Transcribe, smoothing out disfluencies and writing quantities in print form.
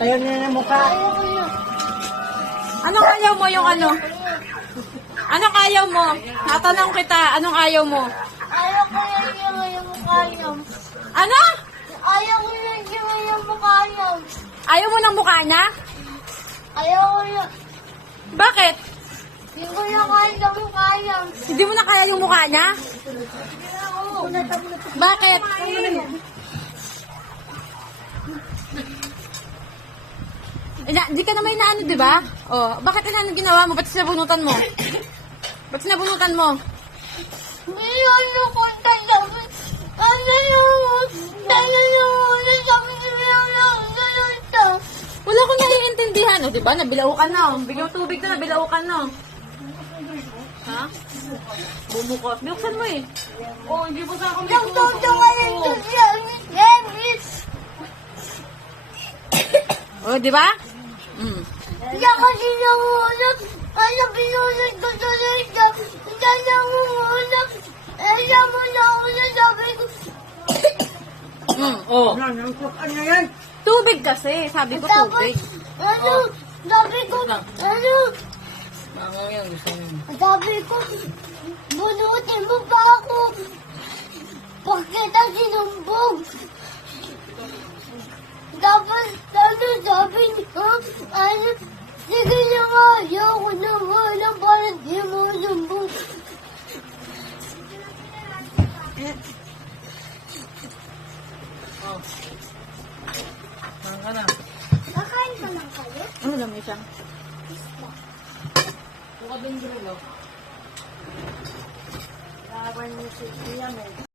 Ayaw niya na mukha. Anong ayaw mo yung ano? Anong ayaw mo? Natanong kita, anong ayaw mo? Ayaw ko yung mukha niya. Ano? Ayaw ko yung mukha niya. Ayaw mo ng mukha niya? Ayaw ko yung... Bakit? Hindi ko na kaya yung mukha niya. Hindi mo na kaya yung mukha niya? Bakit? Di ka naman inaano, di ba? Oh, bakit ano ginawa mo? Ba't sinabunutan mo? Ba't sinabunutan mo? Hindi ano ko talaga. Ano yung... Sabi niya lang. Wala ko naiintindihan. O, di ba? Nabilaukan na. Oh. Bigyan mo tubig na, nabilaukan na. Ha? Bumukot. Binuksan mo eh. Oh, hindi mo sa ako may Yung tutuwalan ko siya. Oh, di ba? Mm. Hindi kasi nangunak. Ano pinunod ko talaga. Hindi nangunak. Alam mo na ako na sabi ko. Oh. Ano yan? Tubig kasi. Sabi ko Tapos, tubig. ano, sabi ko, ano, sabi ko, bunutin mo pa ako. Pag kita sinumbog. Tapos, ano, sabi niya, ano, sige na nga, ayoko na nga lang para di mo sumbog. Saan ka na? Kakain pa lang kayo? Ano lang may siyang? Buka din grilo. Laban niyo si Ian eh.